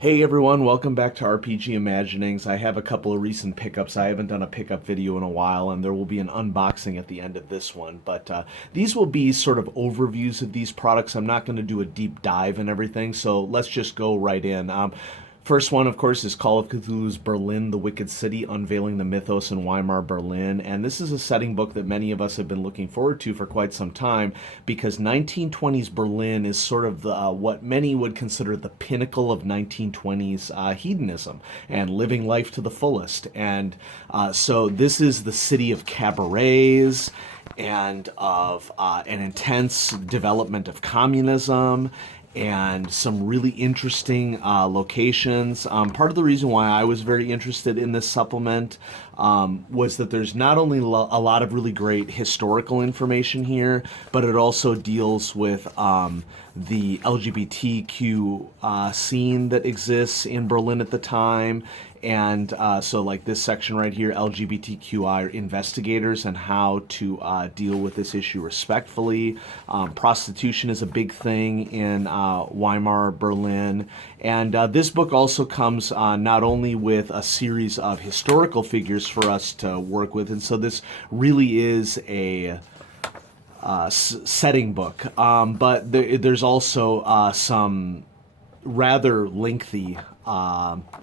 Hey everyone, welcome back to RPG Imaginings. I have a couple of recent pickups. I haven't done a pickup video in a while, and there will be an unboxing at the end of this one. But these will be sort of overviews of these products. I'm not going to do a deep dive and everything, so let's just go right in. First one, of course, is Call of Cthulhu's Berlin, the Wicked City, Unveiling the Mythos in Weimar, Berlin. And this is a setting book that many of us have been looking forward to for quite some time because 1920s Berlin is sort of what many would consider the pinnacle of 1920s hedonism and living life to the fullest. And so this is the city of cabarets and of an intense development of communism and some really interesting locations. Part of the reason why I was very interested in this supplement was that there's not only a lot of really great historical information here, but it also deals with the LGBTQ scene that exists in Berlin at the time. And so, like this section right here, LGBTQI investigators and how to deal with this issue respectfully. Prostitution is a big thing in Weimar, Berlin. And this book also comes not only with a series of historical figures for us to work with, and so this really is a setting book. But there's also some rather lengthy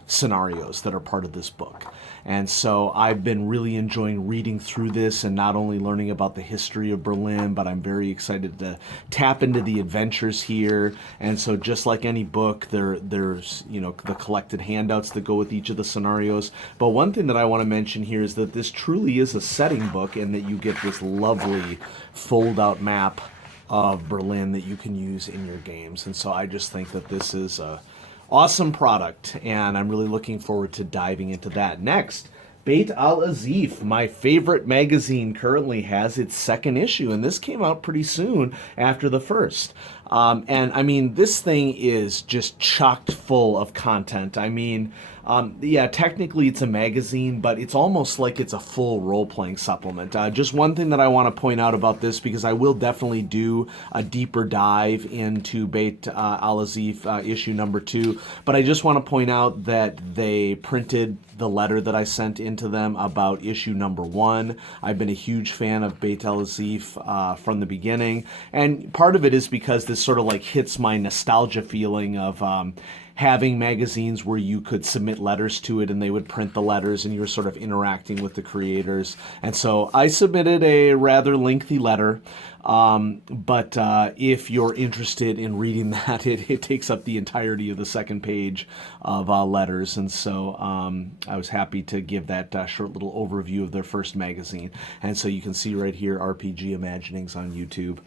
scenarios that are part of this book. And so I've been really enjoying reading through this and not only learning about the history of Berlin, but I'm very excited to tap into the adventures here. And so just like any book, there's the collected handouts that go with each of the scenarios. But one thing that I want to mention here is that this truly is a setting book and that you get this lovely fold-out map of Berlin that you can use in your games. And so I just think that this is a awesome product, and I'm really looking forward to diving into that. Next, Bayt Al Azif, my favorite magazine, currently has its second issue, and this came out pretty soon after the first. And I mean, this thing is just chocked full of content. I mean, yeah, technically it's a magazine, but it's almost like it's a full role-playing supplement. Just one thing that I want to point out about this, because I will definitely do a deeper dive into Bayt Al Azif issue number 2, but I just want to point out that they printed the letter that I sent into them about issue number 1. I've been a huge fan of Bayt Al Azif from the beginning, and part of it is because this sort of like hits my nostalgia feeling of having magazines where you could submit letters to it and they would print the letters and you were sort of interacting with the creators. And so I submitted a rather lengthy letter, but if you're interested in reading that, it takes up the entirety of the second page of letters. And so I was happy to give that short little overview of their first magazine. And so you can see right here, RPG Imaginings on YouTube.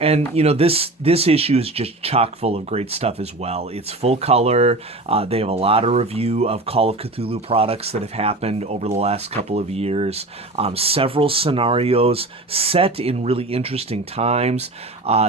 And this issue is just chock full of great stuff as well. It's full color. They have a lot of review of Call of Cthulhu products that have happened over the last couple of years. Several scenarios set in really interesting times.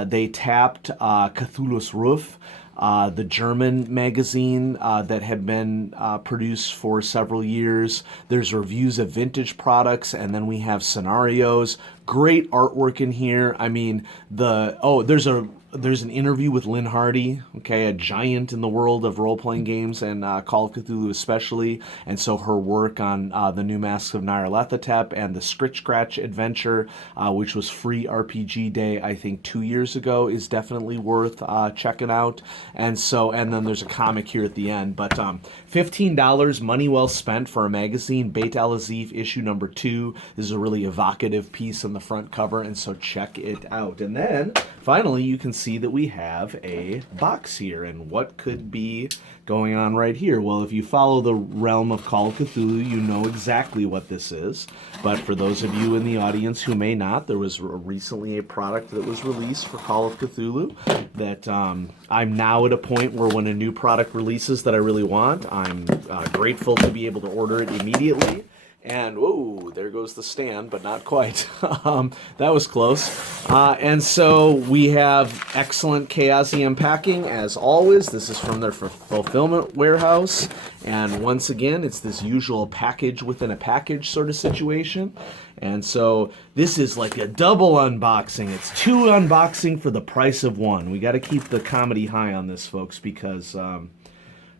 They tapped Cthulhu's Roof, the German magazine that had been produced for several years. There's reviews of vintage products, and then we have scenarios. Great artwork in here. I mean, there's an interview with Lynn Hardy, okay, a giant in the world of role-playing games and Call of Cthulhu especially, and so her work on the new Masks of Nyarlathotep and the Scritch Scratch adventure, which was free RPG Day, I think 2 years ago, is definitely worth checking out. And then there's a comic here at the end, but $15, money well spent for a magazine. Bayt Al Azif issue number 2. This is a really evocative piece on the front cover, and so check it out. And then finally, you can see that we have a box here, and what could be going on right here? Well, if you follow the realm of Call of Cthulhu, you know exactly what this is. But for those of you in the audience who may not, there was recently a product that was released for Call of Cthulhu that I'm now at a point where when a new product releases that I really want, I'm grateful to be able to order it immediately. And, whoa, there goes the stand, but not quite. That was close. And so we have excellent Chaosium packing, as always. This is from their fulfillment warehouse. And once again, it's this usual package within a package sort of situation. And so this is like a double unboxing. It's 2 unboxing for the price of 1. We got to keep the comedy high on this, folks, because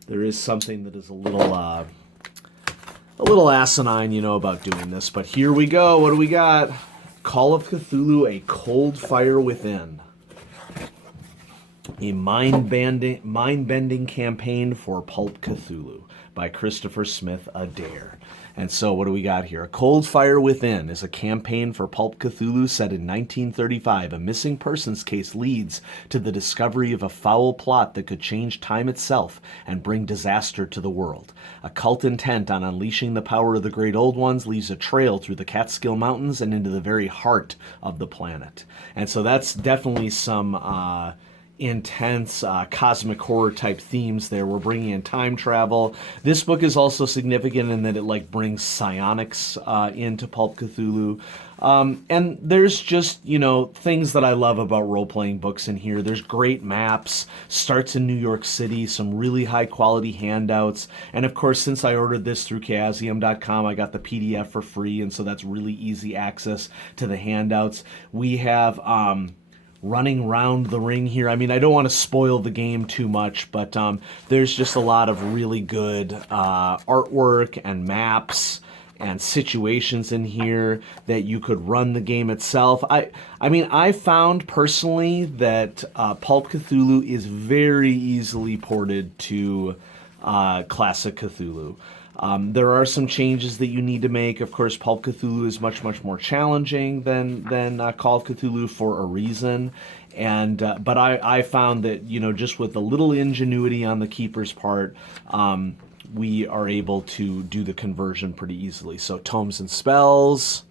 there is something that is a little asinine, about doing this. But here we go. What do we got? Call of Cthulhu: A Cold Fire Within. A mind-bending campaign for Pulp Cthulhu by Christopher Smith Adair. And so what do we got here? A Cold Fire Within is a campaign for Pulp Cthulhu set in 1935. A missing persons case leads to the discovery of a foul plot that could change time itself and bring disaster to the world. A cult intent on unleashing the power of the Great Old Ones leaves a trail through the Catskill Mountains and into the very heart of the planet. And so that's definitely some intense cosmic horror type themes there. We're bringing in time travel. This book is also significant in that it brings psionics into Pulp Cthulhu. And there's just, things that I love about role-playing books in here. There's great maps, starts in New York City, some really high-quality handouts. And, of course, since I ordered this through Chaosium.com, I got the PDF for free, and so that's really easy access to the handouts. We have running round the ring here. I mean, I don't want to spoil the game too much, but there's just a lot of really good artwork and maps and situations in here that you could run the game itself. I found personally that Pulp Cthulhu is very easily ported to Classic Cthulhu. There are some changes that you need to make. Of course, Pulp Cthulhu is much, much more challenging than Call of Cthulhu for a reason. And but I found that, just with a little ingenuity on the keeper's part, we are able to do the conversion pretty easily. So tomes and spells,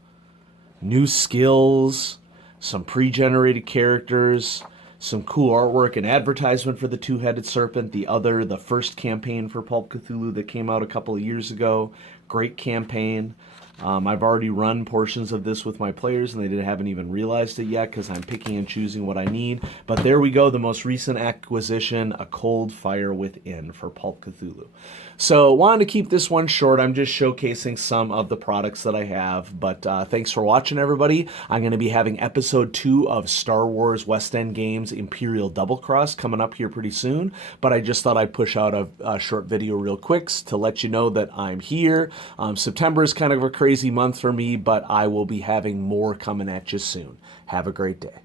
new skills, some pre-generated characters, some cool artwork, an advertisement for the Two-Headed Serpent, the first campaign for Pulp Cthulhu that came out a couple of years ago. Great campaign. I've already run portions of this with my players, and they haven't even realized it yet because I'm picking and choosing what I need. But there we go, the most recent acquisition, A Cold Fire Within for Pulp Cthulhu. So wanted to keep this one short. I'm just showcasing some of the products that I have. But thanks for watching, everybody. I'm going to be having episode 2 of Star Wars West End Games Imperial Double Cross coming up here pretty soon. But I just thought I'd push out a short video real quick to let you know that I'm here. September is kind of a crazy month for me, but I will be having more coming at you soon. Have a great day.